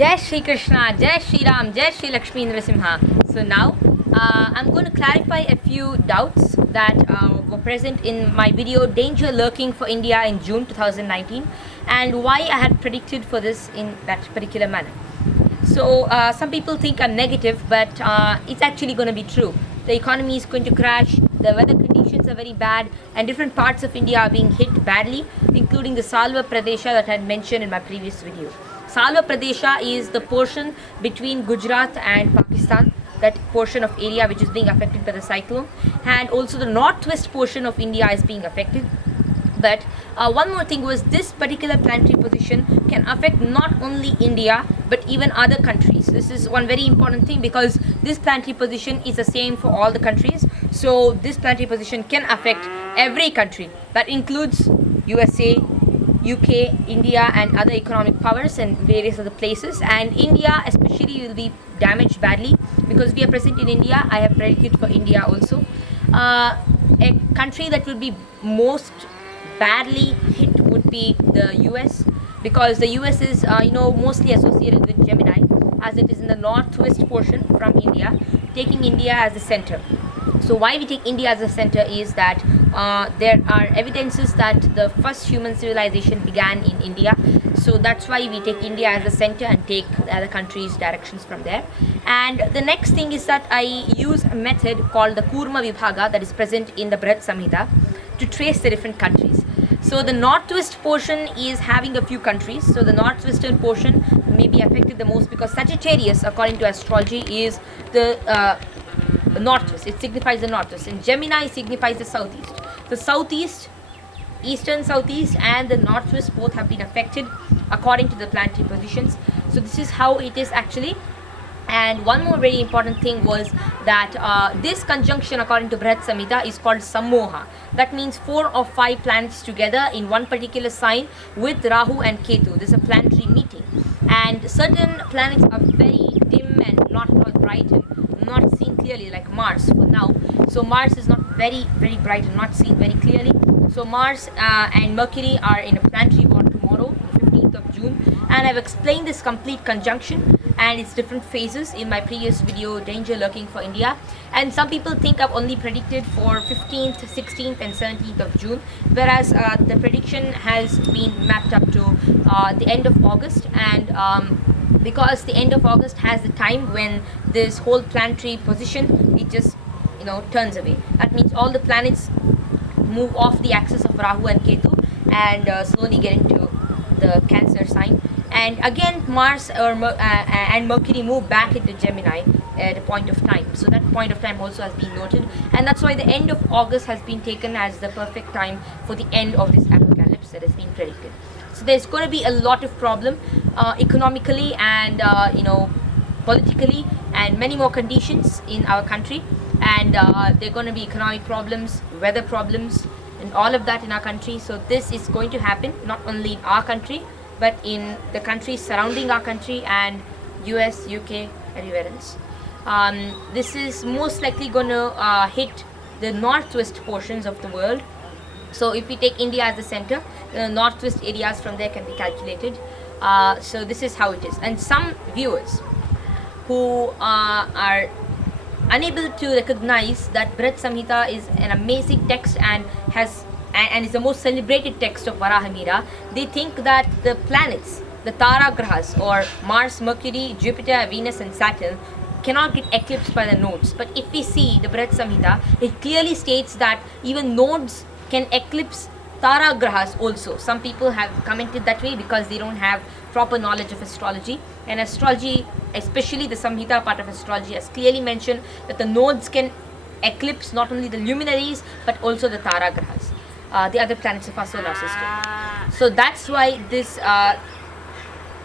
Jai Shri Krishna, Jai Shri Ram, Jai Shri Lakshmi Narasimha. So now I'm going to clarify a few doubts that were present in my video Danger Lurking for India in June 2019 and why I had predicted for this in that particular manner. So some people think I'm negative, but it's actually going to be true. The economy is going to crash, the weather conditions are very bad, and different parts of India are being hit badly, including the Salva Pradesha that I had mentioned in my previous video. Salva Pradesha is the portion between Gujarat and Pakistan, that portion of area which is being affected by the cyclone, and also the northwest portion of India is being affected. But one more thing was this particular planetary position can affect not only India but even other countries. This is one very important thing because this planetary position is the same for all the countries. So this planetary position can affect every country. That includes USA, UK, India and other economic powers and various other places. And India especially will be damaged badly because we are present in India. I have predicted for India also. A country that will be most badly hit would be the US, because the US is mostly associated with Gemini, as it is in the northwest portion from India, taking India as the center. So why we take India as a center is that there are evidences that the first human civilization began in India. So that's why we take India as a center and take the other countries' directions from there. And the next thing is that I use a method called the Kurma Vibhaga that is present in the Brihat Samhita to trace the different countries. So the northwest portion is having a few countries. So the northwestern portion may be affected the most because Sagittarius, according to astrology, is the northwest. It signifies the northwest, and Gemini signifies the southeast. The southeast, eastern southeast and the northwest both have been affected according to the planetary positions. So this is how it is actually. And one more very important thing was that this conjunction according to Brihat Samhita is called Sammoha. That means 4 or 5 planets together in one particular sign with Rahu and Ketu. This is a planetary meeting. And certain planets are very dim and not at all bright and not seen clearly, like Mars for now. So Mars is not very bright and not seen very clearly. So Mars and Mercury are in a planetary war tomorrow, the 15th of June. And I've explained this complete conjunction and its different phases in my previous video Danger Lurking for India. And some people think I've only predicted for 15th, 16th and 17th of June, whereas the prediction has been mapped up to the end of August. And because the end of August has the time when this whole planetary position, it just turns away. That means all the planets move off the axis of Rahu and Ketu and slowly get into the Cancer sign. And again Mars and Mercury move back into Gemini at a point of time. So that point of time also has been noted, and that's why the end of August has been taken as the perfect time for the end of this apocalypse that has been predicted. So there's going to be a lot of problem economically and politically and many more conditions in our country, and there are going to be economic problems, weather problems and all of that in our country. So this is going to happen not only in our country but in the countries surrounding our country and US, UK, everywhere else. This is most likely going to hit the northwest portions of the world. So if we take India as the center, the northwest areas from there can be calculated. So this is how it is. And some viewers who are unable to recognize that Brihat Samhita is an amazing text and is the most celebrated text of Varahamira, they think that the planets, the Tara Grahas or Mars, Mercury, Jupiter, Venus and Saturn cannot get eclipsed by the nodes. But if we see the Brihat Samhita, it clearly states that even nodes can eclipse Tara Grahas also. Some people have commented that way because they don't have proper knowledge of astrology. And astrology, especially the Samhita part of astrology, has clearly mentioned that the nodes can eclipse not only the luminaries but also the Tara Grahas, the other planets of our solar system. So that's why this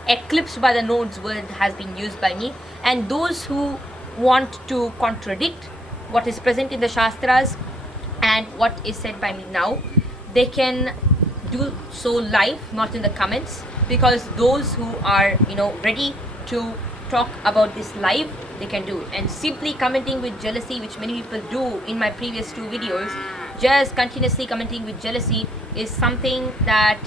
eclipse by the nodes word has been used by me. And those who want to contradict what is present in the Shastras and what is said by me now, they can do so live, not in the comments, because those who are ready to talk about this live, they can do it. And simply commenting with jealousy, which many people do in my previous 2 videos, just continuously commenting with jealousy is something that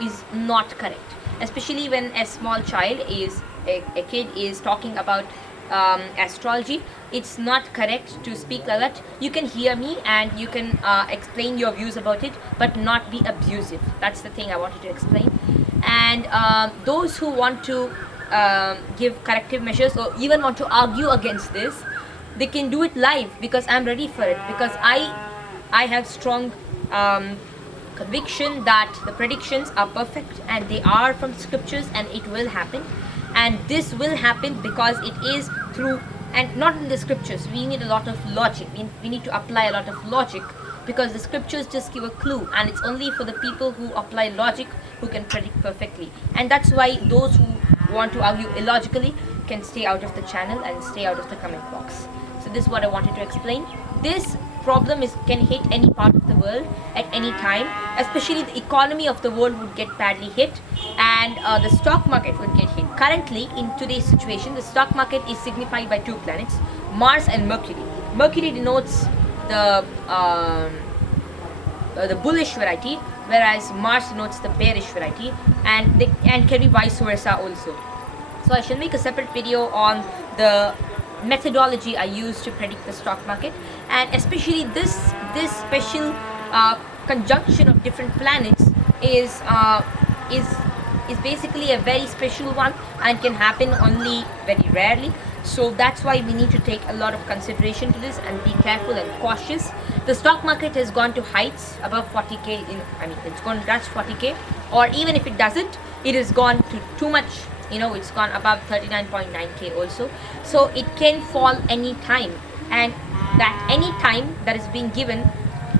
is not correct, especially when a small child is a kid is talking about astrology. It's not correct to speak like that. You can hear me and you can explain your views about it, but not be abusive. That's the thing I wanted to explain. And those who want to give corrective measures or even want to argue against this, they can do it live, because I'm ready for it, because I have strong conviction that the predictions are perfect and they are from scriptures, and it will happen. And this will happen because it is through, and not in the scriptures. We need a lot of logic. We need to apply a lot of logic, because the scriptures just give a clue, and it's only for the people who apply logic who can predict perfectly. And that's why those who want to argue illogically can stay out of the channel and stay out of the comment box. So this is what I wanted to explain. This problem can hit any part of the world at any time. Especially the economy of the world would get badly hit, and the stock market would get hit. Currently, in today's situation, the stock market is signified by two planets, Mars and Mercury. Mercury denotes the bullish variety, whereas Mars denotes the bearish variety, and can be vice versa also. So I shall make a separate video on the methodology I use to predict the stock market, and especially this special conjunction of different planets is basically a very special one and can happen only very rarely. So that's why we need to take a lot of consideration to this and be careful and cautious. The stock market has gone to heights above 40k. It's going to touch 40k, or even if it doesn't, it has gone to too much. It's gone above 39.9k also. So it can fall any time, and that any time that is being given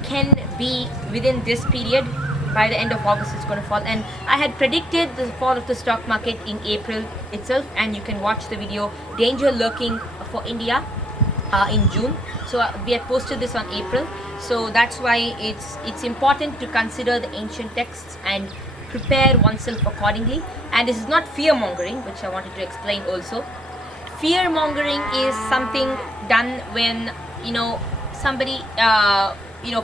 can be within this period. By the end of August, it's going to fall. And I had predicted the fall of the stock market in April itself, and you can watch the video Danger Lurking for India in June. So we had posted this on April. So that's why it's important to consider the ancient texts and prepare oneself accordingly. And this is not fear mongering, which I wanted to explain also. Fear mongering is something done when somebody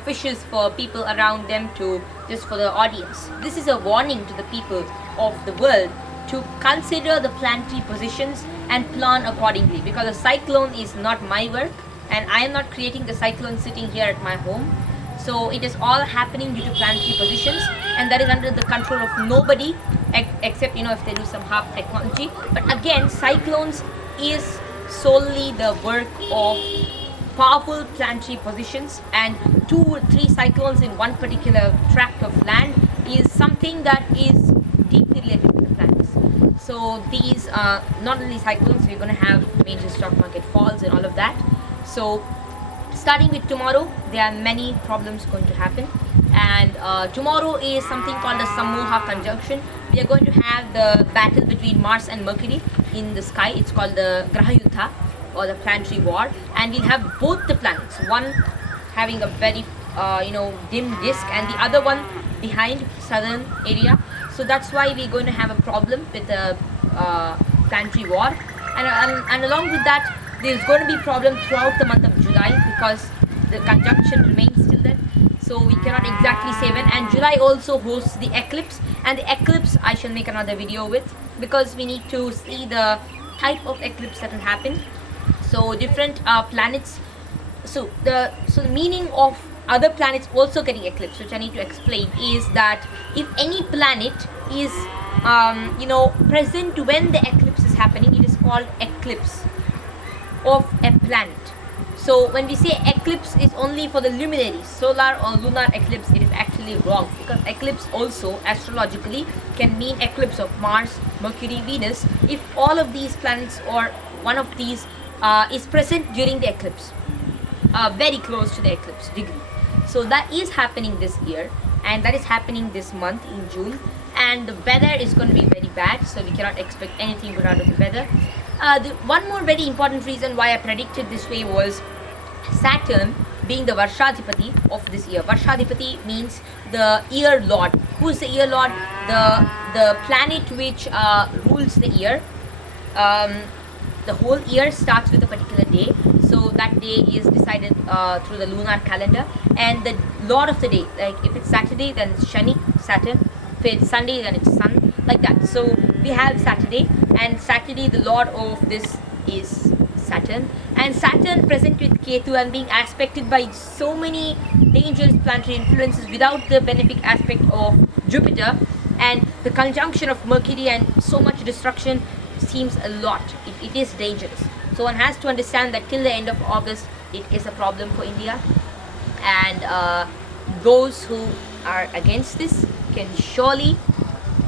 fishes for people around them, to just for the audience. This is a warning to the people of the world to consider the planetary positions and plan accordingly, because a cyclone is not my work, and I am not creating the cyclone sitting here at my home. So it is all happening due to planetary positions, and that is under the control of nobody except if they do some half technology. But again, cyclones is solely the work of powerful planetary positions, and 2 or 3 cyclones in one particular tract of land is something that is deeply related to the planets. So these are not only cyclones, we're going to have major stock market falls and all of that. So starting with tomorrow, there are many problems going to happen, and tomorrow is something called a Samoha conjunction. We are going to have the battle between Mars and Mercury in the sky. It's called the Graha Yuddha, or the planetary war, and we'll have both the planets, one having a very dim disk and the other one behind southern area. So that's why we're going to have a problem with the planetary war, and along with that, there's going to be problem throughout the month of July, because the conjunction remains still there. So we cannot exactly say when. And July also hosts the eclipse, and the eclipse I shall make another video with, because we need to see the type of eclipse that will happen. So different planets. So the meaning of other planets also getting eclipse, which I need to explain, is that if any planet is present when the eclipse is happening, it is called eclipse of a planet. So when we say eclipse is only for the luminaries, solar or lunar eclipse, it is actually wrong, because eclipse also astrologically can mean eclipse of Mars, Mercury, Venus, if all of these planets or one of these is present during the eclipse, very close to the eclipse degree. So that is happening this year, and that is happening this month in June, and the weather is going to be very bad, so we cannot expect anything good out of the weather. One more very important reason why I predicted this way was Saturn being the Varshadipati of this year. Varshadipati means the year lord. Who is the year lord? The planet which rules the year. The whole year starts with a particular day, so that day is decided through the lunar calendar, and the lord of the day, like if it's Saturday, then it's Shani, Saturn. If it's Sunday, then it's Sun, like that. So we have Saturday, and Saturday, the lord of this is Saturn, and Saturn present with Ketu and being aspected by so many dangerous planetary influences without the benefic aspect of Jupiter, and the conjunction of Mercury and so much destruction seems a lot. It is dangerous. So one has to understand that till the end of August it is a problem for India, and those who are against this can surely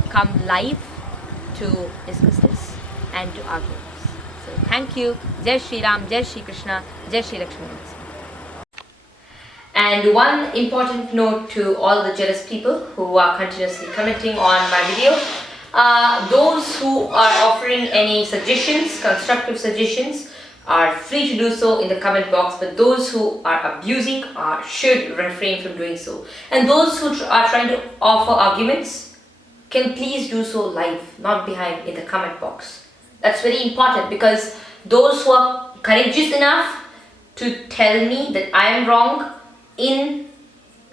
come live to discuss this and to argue this. So thank you. Jai Shri Ram, Jai Shri Krishna, Jai Shri Lakshmi. And one important note to all the jealous people who are continuously commenting on my video. Those who are offering any suggestions, constructive suggestions, are free to do so in the comment box, but those who are abusing should refrain from doing so. And those who are trying to offer arguments can please do so live, not behind in the comment box. That's very important, because those who are courageous enough to tell me that I am wrong in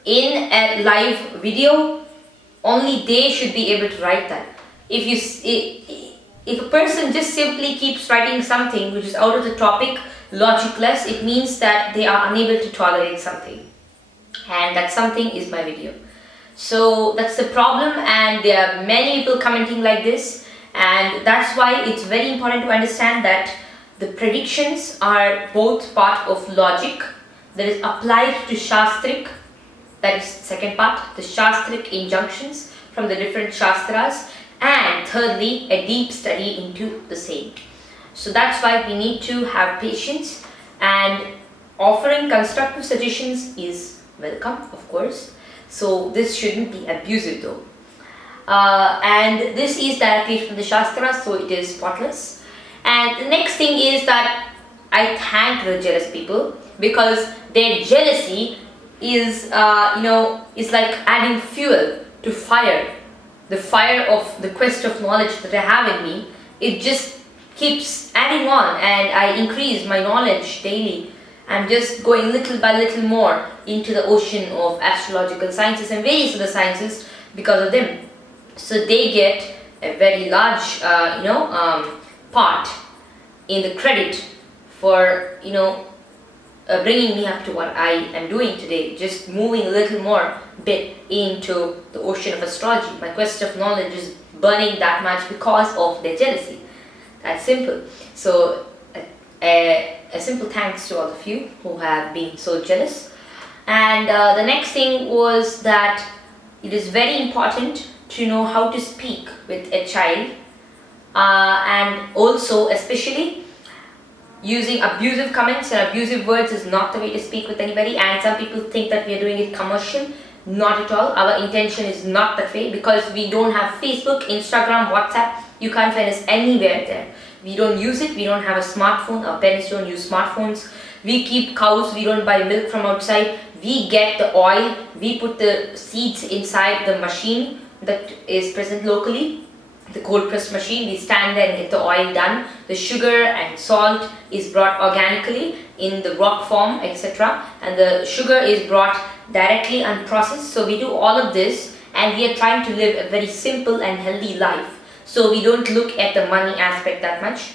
a live video, only they should be able to write that. If a person just simply keeps writing something which is out of the topic, logicless, it means that they are unable to tolerate something, and that something is my video. So that's the problem, and there are many people commenting like this, and that's why it's very important to understand that the predictions are both part of logic that is applied to Shastric, that is second part, the Shastric injunctions from the different Shastras, and thirdly, a deep study into the same. So that's why we need to have patience, and offering constructive suggestions is welcome, of course. So this shouldn't be abusive though. And this is directly from the Shastras, so it is spotless. And the next thing is that I thank the jealous people, because their jealousy is, is like adding fuel to fire. The fire of the quest of knowledge that I have in me, it just keeps adding on, and I increase my knowledge daily. I'm just going little by little more into the ocean of astrological sciences and various other sciences because of them. So they get a very large, part in the credit for, bringing me up to what I am doing today, just moving a little more bit into the ocean of astrology. My quest of knowledge is burning that much because of their jealousy. That's simple. So a simple thanks to all of you who have been so jealous. And the next thing was that it is very important to know how to speak with a child, and also especially using abusive comments and abusive words is not the way to speak with anybody. And some people think that we are doing it commercial. Not at all. Our intention is not that way, because we don't have Facebook, Instagram, WhatsApp. You can't find us anywhere there. We don't use it. We don't have a smartphone. Our parents don't use smartphones. We keep cows. We don't buy milk from outside. We get the oil. We put the seeds inside the machine that is present locally, the cold press machine. We stand there and get the oil done. The sugar and salt is brought organically in the rock form, etc. And the sugar is brought directly unprocessed. So we do all of this, and we are trying to live a very simple and healthy life. So we don't look at the money aspect that much,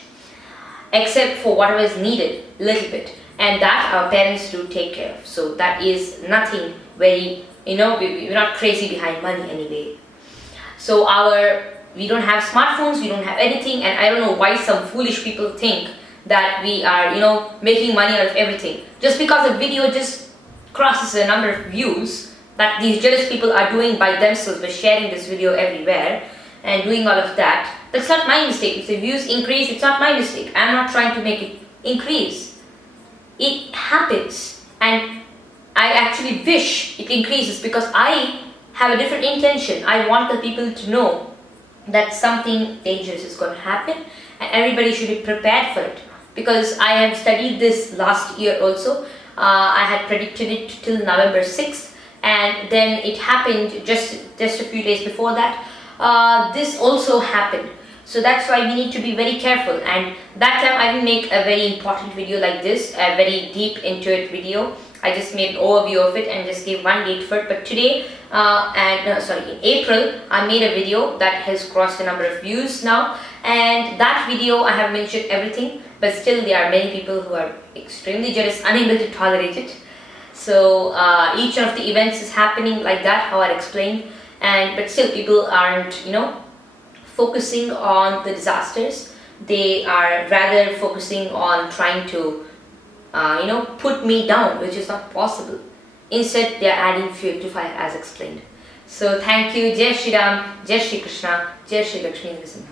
except for whatever is needed, a little bit. And that our parents do take care of. So that is nothing very, we're not crazy behind money anyway. So we don't have smartphones, we don't have anything, and I don't know why some foolish people think that we are, making money out of everything. Just because a video just crosses a number of views, that these jealous people are doing by themselves by sharing this video everywhere and doing all of that, that's not my mistake. If the views increase, it's not my mistake. I'm not trying to make it increase. It happens, and I actually wish it increases, because I have a different intention. I want the people to know that something dangerous is going to happen, and everybody should be prepared for it, because I have studied this last year also. I had predicted it till November 6th, and then it happened just a few days before that. This also happened. So that's why we need to be very careful, and that time I didn't make a very important video like this, a very deep into it video. I just made an overview of it and just gave one date for it. But today, in April, I made a video that has crossed a number of views now, And that video I have mentioned everything, but still there are many people who are extremely jealous, unable to tolerate it. So each of the events is happening like that, how I explained, and but still people aren't, focusing on the disasters. They are rather focusing on trying to, put me down, which is not possible. Instead, they are adding fuel to fire, as explained. So thank you. Jai Shri Ram, Jai Shri Krishna, Jai Shri Lakshmi Narasimha.